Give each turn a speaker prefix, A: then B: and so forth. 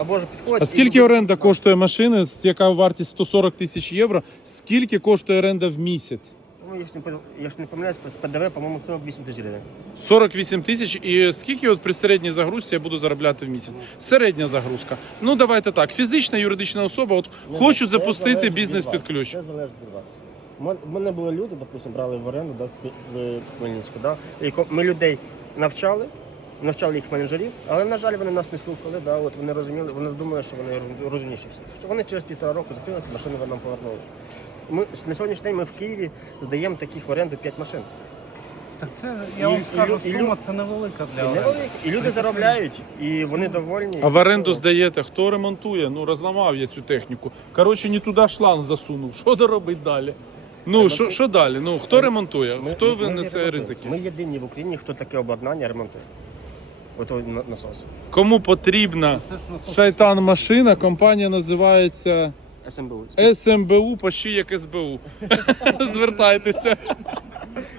A: Або ж підходять.
B: А скільки оренда коштує машини, яка вартість 140 тисяч євро? Скільки коштує оренда в місяць?
A: Ну, якщо не помиляюсь, з ПДВ, по-моєму, 48 тисяч гривень.
B: 48 тисяч. І скільки от при середній загрузці я буду заробляти в місяць? Середня загрузка. Ну давайте так. Фізична, юридична особа. От хочу запустити бізнес під ключ.
A: Це залежить від вас. У мене були люди, допустимо, брали в оренду в Хмельницьку. Ми людей навчали їх менеджерів, але, на жаль, вони нас не слухали. От вони розуміли, вони думали, що вони розумніші всі. Що вони через 1,5 року закрилися, машини нам повернули. На сьогоднішній день ми в Києві здаємо таких в оренду 5 машин.
C: Так це, я вам скажу, сума це невелика для оренди.
A: І люди заробляють, і вони довольні.
B: А в оренду здаєте, хто ремонтує? Ну, розламав я цю техніку. Коротше, не туди шланг засунув. Що доробить далі? Ну, що далі? Ну, хто ремонтує? Хто винесе ризики?
A: Ми єдині в Україні, хто таке обладнання ремонтує. Ото насос.
B: Кому потрібна шайтан-машина, компанія називається
A: СМБУ.
B: СМБУ, почти як СБУ. Звертайтеся.